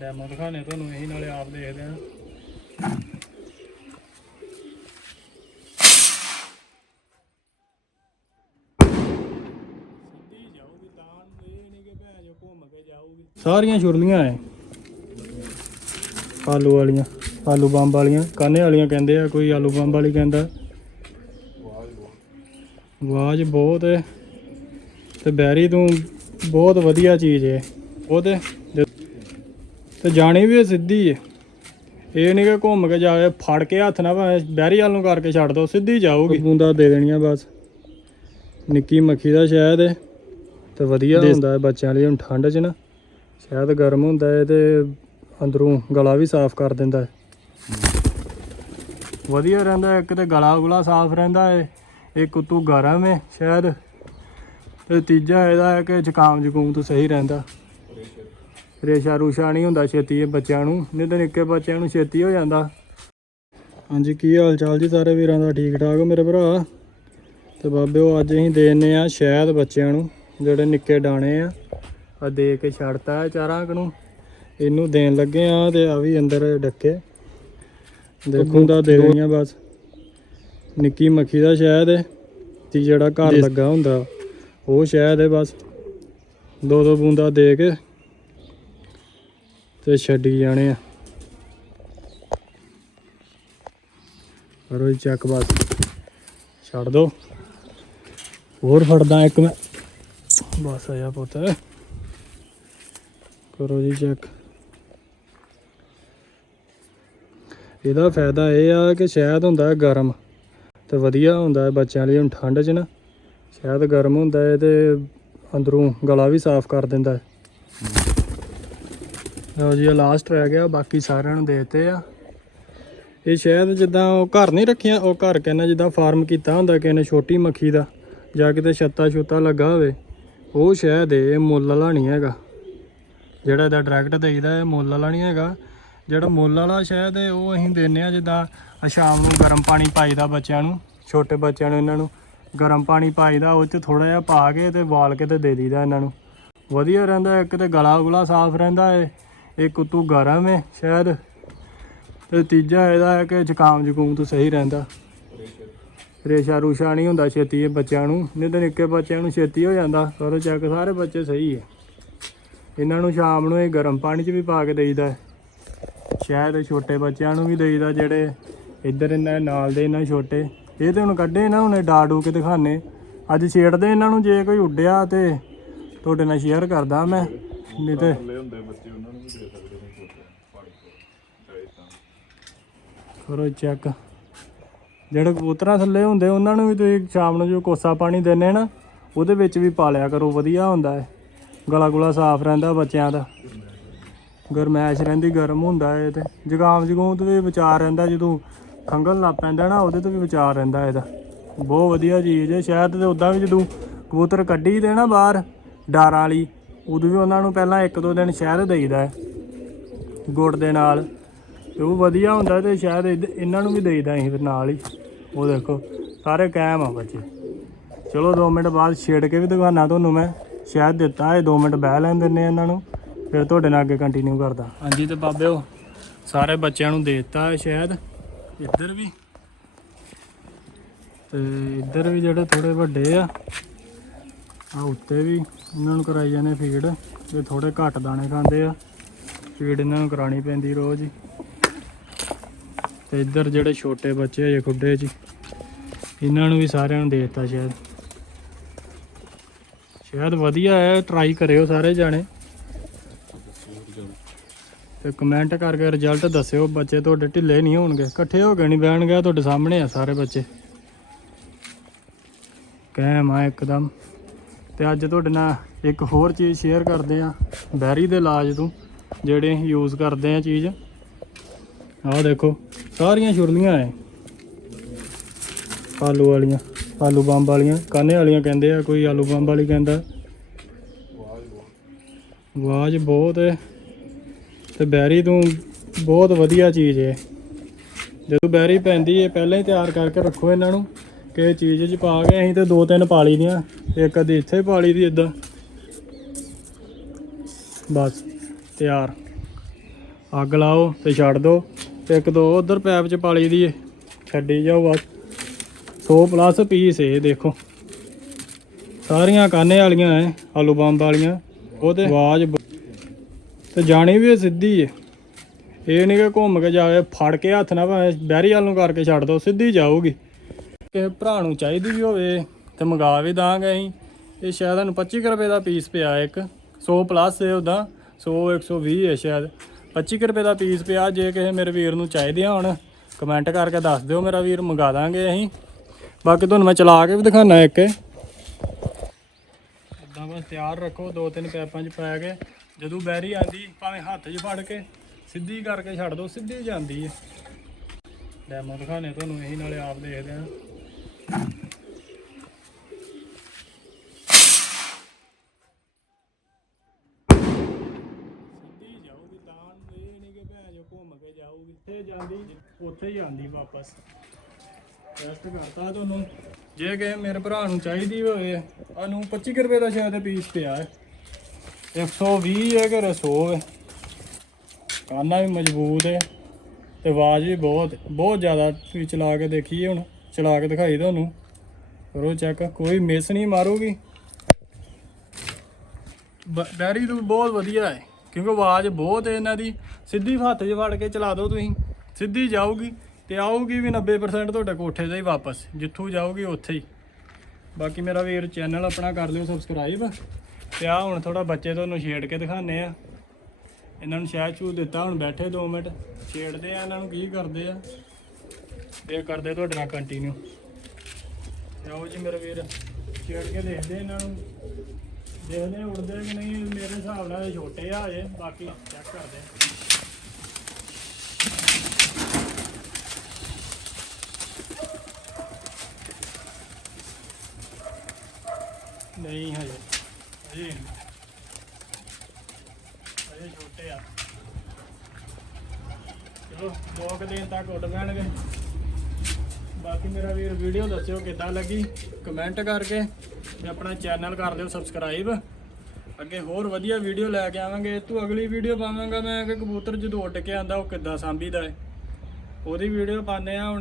Demo ਦਿਖਾਣੇ ਤੁਹਾਨੂੰ, ਇਹੀ ਨਾਲੇ ਆਪ ਦੇਖਦੇ ਆ। ਸਾਰੀਆਂ ਛੁਰਲੀਆਂ ਐ। ਆਲੂ ਵਾਲੀਆਂ, ਆਲੂ ਬੰਬ ਵਾਲੀਆਂ, ਕਾਨੇ ਵਾਲੀਆਂ ਕਹਿੰਦੇ ਆ, ਕੋਈ ਆਲੂ ਬੰਬ ਵਾਲੀ ਕਹਿੰਦਾ। ਆਵਾਜ਼ ਬਹੁਤ ਹੈ ਤੇ ਬੈਰੀ ਤੂੰ ਬਹੁਤ ਵਧੀਆ ਚੀਜ਼ ਹੈ ਉਹਦੇ ਤੇ ਜਾਣੀ ਵੀ ਇਹ ਸਿੱਧੀ ਹੈ ਇਹ ਨਹੀਂ ਕਿ ਘੁੰਮ ਕੇ ਜਾਵੇ ਫੜ ਕੇ ਹੱਥ ਨਾਲ ਭਾਵੇਂ ਬੈਰੀ ਵੱਲ ਨੂੰ ਕਰਕੇ ਛੱਡ ਦੋ ਸਿੱਧੀ ਜਾਊਗੀ। ਬੂੰਦਾ ਦੇ ਦੇਣੀਆਂ ਬਸ। ਨਿੱਕੀ ਮੱਖੀ ਦਾ ਸ਼ਾਇਦ ਹੈ ਤੇ ਵਧੀਆ ਹੁੰਦਾ ਹੈ ਬੱਚਿਆਂ ਲਈ ਹੁਣ ਠੰਡ 'ਚ ਨਾ। ਸ਼ਾਇਦ ਗਰਮ ਹੁੰਦਾ ਹੈ ਤੇ ਅੰਦਰੋਂ ਗਲਾ ਵੀ ਸਾਫ਼ ਕਰ ਦਿੰਦਾ ਹੈ ਵਧੀਆ ਰਹਿੰਦਾ ਹੈ, ਇੱਕ ਤੇ ਗਲਾ ਗੁਲਾ ਸਾਫ਼ ਰਹਿੰਦਾ ਹੈ ਇੱਕ ਉਤੋਂ ਗਰਮ ਹੈ ਸ਼ਾਇਦ ਤੇ ਤੀਜਾ ਇਹਦਾ ਹੈ ਕਿ ਜ਼ੁਕਾਮ ਜ਼ੁਕੂਮ ਤੋਂ ਸਹੀ ਰਹਿੰਦਾ। ਰੇਸ਼ਾ ਰੂਸ਼ਾ ਨਹੀਂ ਹੁੰਦਾ ਛੇਤੀ ਇਹ ਬੱਚਿਆਂ ਨੂੰ ਨਹੀਂ ਤਾਂ ਨਿੱਕੇ ਬੱਚਿਆਂ ਨੂੰ ਛੇਤੀ ਹੋ ਜਾਂਦਾ। ਹਾਂਜੀ ਕੀ ਹਾਲ ਚਾਲ ਜੀ ਸਾਰੇ ਵੀਰਾਂ ਦਾ? ਠੀਕ ਠਾਕ ਹੋ ਮੇਰੇ ਭਰਾ? ਤੇ ਬਾਬਿਓ ਅੱਜ ਅਸੀਂ ਦੇਣੇ ਆ ਸ਼ਹਿਦ ਬੱਚਿਆਂ ਨੂੰ ਜਿਹੜੇ ਨਿੱਕੇ ਦਾਣੇ ਆ। ਆ ਦੇ ਕੇ ਛੱਡਤਾ ਹੈ ਚਾਰਾਂ ਕੁ ਨੂੰ। ਇਹਨੂੰ ਦੇਣ ਲੱਗੇ ਆ ਤੇ ਆ ਵੀ ਅੰਦਰ ਡੱਕੇ। ਦੇਖੋ ਦਾ ਦੇ ਦੇਣੀਆਂ ਬਸ। ਨਿੱਕੀ ਮੱਖੀ ਦਾ ਸ਼ਹਿਦ ਹੈ ਤੇ ਜਿਹੜਾ ਘਰ ਲੱਗਾ ਹੁੰਦਾ ਉਹ ਸ਼ਹਿਦ ਹੈ ਬਸ। ਦੋ ਦੋ ਬੂੰਦਾ ਦੇ ਕੇ ਤੇ ਛੱਡੀ ਜਾਣੇ ਆ। ਕਰੋ ਜੀ ਚੱਕ ਬਸ। ਛੱਡ ਦੋ। ਹੋਰ ਫੜਦਾ ਇੱਕ ਮੈਂ। ਬਸ ਆਇਆ ਪੁੱਤ। ਕਰੋ ਜੀ ਚੈੱਕ ਇਹਦਾ ਫਾਇਦਾ ਇਹ ਆ ਕਿ ਸ਼ਾਇਦ ਹੁੰਦਾ ਗਰਮ ਤੇ ਵਧੀਆ ਹੁੰਦਾ ਬੱਚਿਆਂ ਲਈ। ਹੁਣ ਠੰਡ 'ਚ ਨਾ ਸ਼ਾਇਦ ਗਰਮ ਹੁੰਦਾ ਹੈ ਤੇ ਅੰਦਰੋਂ ਗਲਾ ਵੀ ਸਾਫ਼ ਕਰ ਦਿੰਦਾ ਹੈ। ਲਓ ਜੀ ਲਾਸਟ ਰਹਿ ਗਿਆ, ਬਾਕੀ ਸਾਰਿਆਂ ਨੂੰ ਦੇ ਦਿੱਤੇ ਆ। ਇਹ ਸ਼ਹਿਦ ਜਿੱਦਾਂ ਉਹ ਘਰ ਨਹੀਂ ਰੱਖੀਆਂ, ਉਹ ਘਰ ਕਹਿੰਦਾ ਜਿੱਦਾਂ ਫਾਰਮ ਕੀਤਾ ਹੁੰਦਾ, ਕਿਸੇ ਨੇ ਛੋਟੀ ਮੱਖੀ ਦਾ, ਜਾਂ ਕਿਤੇ ਛੱਤਾ ਛੁੱਤਾ ਲੱਗਾ ਹੋਵੇ, ਉਹ ਸ਼ਹਿਦ ਇਹ ਮੁੱਲ ਵਾਲਾ ਨਹੀਂ ਹੈਗਾ। ਜਿਹੜਾ ਇਹਦਾ ਡਾਇਰੈਕਟ ਦੇਈਦਾ, ਇਹ ਮੁੱਲ ਵਾਲਾ ਨਹੀਂ ਹੈਗਾ। ਜਿਹੜਾ ਮੁੱਲ ਵਾਲਾ ਸ਼ਹਿਦ ਹੈ ਉਹ ਅਸੀਂ ਦਿੰਨੇ ਆ ਜਿੱਦਾਂ ਸ਼ਾਮ ਨੂੰ ਗਰਮ ਪਾਣੀ ਪਾਈਦਾ ਬੱਚਿਆਂ ਨੂੰ, ਛੋਟੇ ਬੱਚਿਆਂ ਨੂੰ, ਇਹਨਾਂ ਨੂੰ ਗਰਮ ਪਾਣੀ ਪਾਈਦਾ, ਉਹ 'ਚ ਥੋੜਾ ਜਿਹਾ ਪਾ ਕੇ ਤੇ ਵਾਲ ਕੇ ਤੇ ਦੇ ਦਈਦਾ ਇਹਨਾਂ ਨੂੰ। ਵਧੀਆ ਰਹਿੰਦਾ, ਇੱਕ ਤੇ ਗਲਾ ਗੁਲਾ ਸਾਫ਼ ਰਹਿੰਦਾ ਏ ਇਹ ਕੁੱਤੂ ਗਰਮ ਹੈ ਸ਼ਾਇਦ। ਤੇ ਤੀਜਾ ਇਹਦਾ ਹੈ ਕਿ ਜ਼ੁਕਾਮ ਜ਼ੁਕੂਮ ਤੋਂ ਸਹੀ ਰਹਿੰਦਾ। ਰੇਸ਼ਾ ਰੂਸ਼ਾ ਨਹੀਂ ਹੁੰਦਾ ਛੇਤੀ ਇਹ ਬੱਚਿਆਂ ਨੂੰ। ਨਹੀਂ ਤਾਂ ਨਿੱਕੇ ਬੱਚਿਆਂ ਨੂੰ ਛੇਤੀ ਹੋ ਜਾਂਦਾ। ਕਰੋ ਚੈੱਕ ਸਾਰੇ ਬੱਚੇ ਸਹੀ ਹੈ। ਇਹਨਾਂ ਨੂੰ ਸ਼ਾਮ ਨੂੰ ਇਹ ਗਰਮ ਪਾਣੀ 'ਚ ਵੀ ਪਾ ਕੇ ਦੇਈਦਾ ਸ਼ਾਇਦ ਛੋਟੇ ਬੱਚਿਆਂ ਨੂੰ ਵੀ ਦੇਈਦਾ ਜਿਹੜੇ ਇੱਧਰ ਇਹਨਾਂ ਨਾਲ ਦੇ ਇਹਨਾਂ ਛੋਟੇ। ਇਹ ਤੇ ਹੁਣ ਕੱਢੇ ਨਾ, ਹੁਣੇ ਡਾ ਡੂ ਕੇ ਦਿਖਾਣੇ ਅੱਜ ਛੇੜਦੇ ਇਹਨਾਂ ਨੂੰ, ਜੇ ਕੋਈ ਉੱਡਿਆ ਤੇ ਤੁਹਾਡੇ ਨਾਲ ਸ਼ੇਅਰ ਕਰਦਾ ਮੈਂ। ਨਹੀਂ ਤੇ। ਕਰੋ ਚੈੱਕ। ਜਿਹੜੇ ਕਬੂਤਰਾਂ ਥੱਲੇ ਹੁੰਦੇ ਉਹਨਾਂ ਨੂੰ ਵੀ ਤੁਸੀਂ ਸ਼ਾਮ ਨੂੰ ਜੋ ਕੋਸਾ ਪਾਣੀ ਦਿੰਦੇ ਨਾ ਉਹਦੇ ਵਿੱਚ ਵੀ ਪਾ ਲਿਆ ਕਰੋ ਵਧੀਆ ਹੁੰਦਾ ਹੈ ਗਲਾ ਗੁਲਾ ਸਾਫ਼ ਰਹਿੰਦਾ ਬੱਚਿਆਂ ਦਾ। ਗਰਮੈਸ਼ ਰਹਿੰਦੀ ਗਰਮ ਹੁੰਦਾ ਹੈ ਤੇ। ਜ਼ੁਕਾਮ ਜ਼ੁਕਾਮ ਤੋਂ ਵੀ ਬਚਾ ਰਹਿੰਦਾ ਜਦੋਂ ਖੰਗਲ ਲੱਗ ਪੈਂਦਾ ਨਾ ਉਹਦੇ ਤੋਂ ਵੀ ਬਚਾ ਰਹਿੰਦਾ ਇਹਦਾ। ਬਹੁਤ ਵਧੀਆ ਚੀਜ਼ ਹੈ। ਸ਼ਾਇਦ ਤੇ ਉਦਾਂ ਵੀ ਜਦੋਂ ਕਬੂਤਰ ਕੱਢੀ ਦੇ ਨਾ ਬਾਹਰ ਡਾਰਾਂ ਵਾਲੀ ਉਦੋਂ ਵੀ ਉਹਨਾਂ ਨੂੰ ਪਹਿਲਾਂ ਇੱਕ ਦੋ ਦਿਨ ਸ਼ਹਿਦ ਦੇਈਦਾ ਹੈ, ਗੁੜ ਦੇ ਨਾਲ। ਤੇ ਉਹ ਵਧੀਆ ਹੁੰਦਾ ਤੇ ਸ਼ਾਇਦ ਇਹਨਾਂ ਨੂੰ ਵੀ ਦੇਈਦਾ ਅਸੀਂ ਫਿਰ ਨਾਲ ਹੀ। ਉਹ ਦੇਖੋ, ਸਾਰੇ ਕਾਇਮ ਆ ਬੱਚੇ। ਚਲੋ 2 ਮਿੰਟ ਬਾਅਦ ਛੇੜ ਕੇ ਵੀ ਦੁਕਾਨਾਂ ਤੁਹਾਨੂੰ ਮੈਂ। ਸ਼ਾਇਦ ਦਿੱਤਾ ਇਹ 2 ਮਿੰਟ ਬਹਿ ਲੈਣ ਦਿੰਨੇ ਆ ਇਹਨਾਂ ਨੂੰ। ਫਿਰ ਤੁਹਾਡੇ ਨਾਲ ਅੱਗੇ ਕੰਟੀਨਿਊ ਕਰਦਾ। ਹਾਂਜੀ ਤੇ ਬਾਬਿਓ, ਸਾਰੇ ਬੱਚਿਆਂ ਨੂੰ ਦੇ ਦਿੱਤਾ ਹੈ ਸ਼ਾਇਦ ਇੱਧਰ ਵੀ। ਤੇ ਇੱਧਰ ਵੀ ਜਿਹੜੇ ਥੋੜੇ ਵੱਡੇ ਆ। ਆ ਉੱਤੇ ਵੀ ਇਹਨਾਂ ਨੂੰ ਕਰਾਈ ਜਾਂਦੇ ਫੀਡ ਤੇ ਥੋੜੇ ਘੱਟ ਦਾਣੇ ਖਾਂਦੇ ਆ। ਫੀਡ ਇਹਨਾਂ ਨੂੰ ਕਰਾਣੀ ਪੈਂਦੀ ਰੋਜ਼ ਹੀ। ਤੇ ਇੱਧਰ ਜਿਹੜੇ ਛੋਟੇ ਬੱਚੇ ਆ, ਜੇ ਖੁੱਡੇ 'ਚ ਇਹਨਾਂ ਨੂੰ ਵੀ ਸਾਰਿਆਂ ਨੂੰ ਦੇ ਦਿੱਤਾ ਸ਼ਾਇਦ। ਸ਼ਾਇਦ ਵਧੀਆ ਹੈ ਟਰਾਈ ਕਰਿਓ ਸਾਰੇ ਜਾਣੇ। ਤੇ ਕਮੈਂਟ ਕਰਕੇ ਰਿਜ਼ਲਟ ਦੱਸਿਓ, ਬੱਚੇ ਤੁਹਾਡੇ ਢਿੱਲੇ ਨਹੀਂ ਹੋਣਗੇ। ਇਕੱਠੇ ਹੋ ਕੇ ਨਹੀਂ ਬਹਿਣਗੇ ਤੁਹਾਡੇ ਸਾਹਮਣੇ ਆ ਸਾਰੇ ਬੱਚੇ। ਕਾਇਮ ਆ ਇੱਕਦਮ। ਤੇ ਅੱਜ ਤੁਹਾਡੇ ਨਾਲ ਇੱਕ ਹੋਰ ਚੀਜ਼ ਸ਼ੇਅਰ ਕਰਦੇ ਆ ਬੈਰੀ ਦੇ ਇਲਾਜ ਤੋਂ, ਜਿਹੜੇ ਅਸੀਂ ਯੂਜ਼ ਕਰਦੇ ਆ ਚੀਜ਼। ਆਹ ਦੇਖੋ, ਸਾਰੀਆਂ ਛੁਰਲੀਆਂ ਐ। ਆਲੂ ਵਾਲੀਆਂ, ਆਲੂ ਬੰਬ ਵਾਲੀਆਂ, ਕਾਨੇ ਵਾਲੀਆਂ ਕਹਿੰਦੇ ਆ, ਕੋਈ ਆਲੂ ਬੰਬ ਵਾਲੀ ਕਹਿੰਦਾ। ਆਵਾਜ਼ ਬਹੁਤ ਹੈ ਤੇ ਬੈਰੀ ਤੋਂ ਬਹੁਤ ਵਧੀਆ ਚੀਜ਼ ਹੈ ਜਦੋਂ ਬੈਰੀ ਪੈਂਦੀ ਹੈ ਪਹਿਲਾਂ ਹੀ ਤਿਆਰ ਕਰਕੇ ਰੱਖੋ ਇਹਨਾਂ ਨੂੰ। ਕਿ ਚੀਜ਼ 'ਚ ਪਾ ਕੇ ਅਸੀਂ ਤੇ ਦੋ ਤਿੰਨ ਪਾ ਲਈ ਦੀਆਂ, ਇੱਕ ਅੱਧੀ ਇੱਥੇ ਪਾ ਲਈ ਦੀ ਇਦਾਂ ਬਸ, ਤਿਆਰ। ਅੱਗ ਲਾਓ ਤੇ ਛੱਡ ਦਿਓ ਤੇ ਇੱਕ ਦੋ ਉਧਰ ਪੈਪ 'ਚ ਪਾਲੀ ਦੀ ਏ, ਛੱਡੀ ਜਾਓ ਬਸ। 100 ਪਲੱਸ ਪੀਸ ਇਹ ਦੇਖੋ। ਸਾਰੀਆਂ ਕਾਨੇ ਵਾਲੀਆਂ ਐ, ਆਲੂ ਬੰਬ ਵਾਲੀਆਂ, ਉਹਦੇ ਆਵਾਜ਼ ਬ- ਤੇ ਜਾਣੀ ਵੀ ਸਿੱਧੀ ਏ। ਇਹ ਨਹੀਂ ਕਿ ਘੁੰਮ ਕੇ ਜਾਵੇ, ਫੜ ਕੇ ਹੱਥ ਨਾ ਭਾਵੇਂ ਬੈਰੀ ਵਾਲ ਨੂੰ ਕਰਕੇ ਛੱਡ ਦੋ, ਸਿੱਧੀ ਜਾਊਗੀ। ਕਿਸੇ ਭਰਾ ਨੂੰ ਚਾਹੀਦੀ ਵੀ ਹੋਵੇ ਤੇ ਮੰਗਾ ਵੀ ਦਾਂਗੇ ਅਸੀਂ। ਇਹ ਸ਼ਾਇਦ ਤੁਹਾਨੂੰ 25 ਕੁ ਰੁਪਏ ਦਾ ਪੀਸ ਪਿਆ ਇੱਕ। 100 ਪਲੱਸ ਹੈ ਉਹਦਾ। 100 120 ਹੈ ਸ਼ਾਇਦ। 25 ਕੁ ਰੁਪਏ ਦਾ ਪੀਸ ਪਿਆ। ਜੇ ਕਿਸੇ ਮੇਰੇ ਵੀਰ ਨੂੰ ਚਾਹੀਦੇ ਹੋਣ ਕਮੈਂਟ ਕਰਕੇ ਦੱਸ ਦਿਓ। ਮੇਰਾ ਵੀਰ ਮੰਗਾ ਦਾਂਗੇ ਅਸੀਂ। ਬਾਕੀ ਤੁਹਾਨੂੰ ਮੈਂ ਚਲਾ ਕੇ ਵੀ ਦਿਖਾਣਾ ਇੱਕ। ਇਦਾਂ ਬਸ ਤਿਆਰ ਰੱਖੋ। ਦੋ ਤਿੰਨ ਪੈਪਾਂ 'ਚ ਪਾ ਕੇ। ਜਦੋਂ ਬੈਰੀ ਆਂਦੀ, ਭਾਵੇਂ ਹੱਥ 'ਚ ਫੜ ਕੇ ਸਿੱਧੀ ਕਰਕੇ ਛੱਡ ਦੋ। ਸਿੱਧੀ ਜਾਂਦੀ ਹੈ। ਡੈਮੋ ਦਿਖਾਣੇ ਤੁਹਾਨੂੰ। ਇਹੀ ਨਾਲੇ ਆਪ ਦੇਖਦੇ ਆ ਸਿੱਧੀ ਜਾਊਗੀ ਤਾਂ ਇਹ ਨਹੀਂ ਕਿ ਭੈਣ ਜੋ ਘੁੰਮ ਕੇ ਜਾਂਦੀ, ਉੱਥੇ ਹੀ ਆਂਦੀ ਵਾਪਸ। ਟੈਸਟ ਕਰਤਾ ਤੁਹਾਨੂੰ। ਜੇ ਕਿ ਮੇਰੇ ਭਰਾ ਨੂੰ ਚਾਹੀਦੀ ਹੋਵੇ ਉਹਨੂੰ 25 ਕੁ ਰੁਪਏ ਦਾ ਸ਼ਾਇਦ ਪੀਸ ਪਿਆ ਹੈ। 120 ਹੈ ਕਿ 100 ਹੈ। ਕਾਨਾ ਵੀ ਮਜ਼ਬੂਤ ਹੈ ਤੇ ਆਵਾਜ਼ ਵੀ ਬਹੁਤ ਬਹੁਤ ਜ਼ਿਆਦਾ ਤੁਸੀਂ ਚਲਾ ਕੇ ਦੇਖੀਏ ਹੁਣ, ਚਲਾ ਕੇ ਦਿਖਾਈ ਤੁਹਾਨੂੰ। ਕਰੋ ਚੈੱਕ ਕੋਈ ਮਿਸ ਨਹੀਂ ਮਾਰੂਗੀ। ਬ- ਬੈਰੀ ਤੋਂ ਬਹੁਤ ਵਧੀਆ ਹੈ। ਕਿਉਂਕਿ ਆਵਾਜ਼ ਬਹੁਤ ਹੈ ਇਹਨਾਂ ਦੀ। ਸਿੱਧੀ ਹੱਥ 'ਚ ਫੜ ਕੇ ਚਲਾ ਦਿਓ ਤੁਸੀਂ। ਸਿੱਧੀ ਜਾਊਗੀ ਤੇ ਆਊਗੀ ਵੀ 90% ਤੁਹਾਡੇ ਕੋਠੇ ਤੇ ਹੀ ਵਾਪਸ। ਜਿੱਥੋਂ ਜਾਊਗੀ ਉੱਥੇ ਹੀ। ਬਾਕੀ ਮੇਰਾ ਵੀਰ ਚੈਨਲ ਆਪਣਾ ਕਰ ਲਿਓ ਸਬਸਕ੍ਰਾਈਬ ਤੇ ਆ ਹੁਣ ਥੋੜਾ ਬੱਚੇ ਤੁਹਾਨੂੰ ਛੇੜ ਕੇ ਦਿਖਾਣੇ ਆ। ਇਹਨਾਂ ਨੂੰ ਸ਼ਾਹ ਚੂ ਦਿੱਤਾ, ਹੁਣ ਬੈਠੇ 2 ਮਿੰਟ। ਛੇੜਦੇ ਆ ਇਹਨਾਂ ਨੂੰ ਕੀ ਕਰਦੇ ਆ। ਇਹ ਕਰਦੇ ਤੁਹਾਡੇ ਨਾਲ ਕੰਟੀਨਿਊ ਆਓ ਜੀ ਮੇਰੇ ਵੀਰ। ਛੇੜ ਕੇ ਦੇਖਦੇ ਇਹਨਾਂ ਨੂੰ। ਦੇਖਦੇ ਆ ਉੜਦੇ ਕਿ ਨਹੀਂ, ਮੇਰੇ ਹਿਸਾਬ ਨਾਲ ਇਹ ਛੋਟੇ ਆ ਹਜੇ, ਬਾਕੀ ਚੈੱਕ ਕਰਦੇ ਆ। ਨਹੀਂ ਹਜੇ ਹਜੇ ਅਜੇ ਛੋਟੇ ਆ। ਚਲੋ, ਦੋ ਕੁ ਦਿਨ ਤੱਕ ਉੱਡ ਪੈਣਗੇ। ਬਾਕੀ ਮੇਰਾ ਵੀਰ ਵੀਡੀਓ ਦੱਸਿਓ ਕਿੱਦਾਂ ਲੱਗੀ ਕਮੈਂਟ ਕਰਕੇ। ਤੇ ਆਪਣਾ ਚੈਨਲ ਕਰ ਦਿਓ ਸਬਸਕ੍ਰਾਈਬ ਅੱਗੇ ਹੋਰ ਵਧੀਆ ਵੀਡੀਓ ਲੈ ਕੇ ਆਵਾਂਗੇ। ਤੂੰ ਅਗਲੀ ਵੀਡੀਓ ਪਾਵਾਂਗਾ, ਮੈਂ ਕਿ ਕਬੂਤਰ ਜਦੋਂ ਉੱਡ ਕੇ ਆਂਦਾ, ਉਹ ਕਿੱਦਾਂ ਸਾਂਭੀਦਾ ਹੈ ਉਹਦੀ ਵੀਡੀਓ ਪਾਉਂਦੇ ਆ ਹੁਣ।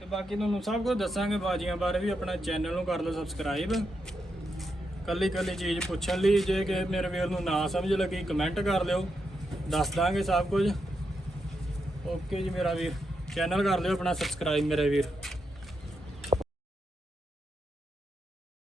ਤੇ ਬਾਕੀ ਤੁਹਾਨੂੰ ਸਭ ਕੁਝ ਦੱਸਾਂਗੇ, ਬਾਜੀਆਂ ਬਾਰੇ ਵੀ ਆਪਣਾ ਚੈਨਲ ਨੂੰ ਕਰ ਲਓ ਸਬਸਕ੍ਰਾਈਬ ਕੱਲੀ ਕੱਲੀ ਚੀਜ਼ ਪੁੱਛਣ ਲਈ, ਜੇ ਕਿ ਮੇਰੇ ਵੀਰ ਨੂੰ ਨਾ ਸਮਝ ਲੱਗੀ ਕਮੈਂਟ ਕਰ ਲਿਓ। ਦੱਸ ਦਾਂਗੇ ਸਭ ਕੁਝ। ਓਕੇ ਜੀ ਮੇਰਾ ਵੀਰ। ਚੈਨਲ ਕਰ ਲਿਓ ਆਪਣਾ ਸਬਸਕ੍ਰਾਈਬ ਮੇਰੇ ਵੀਰ।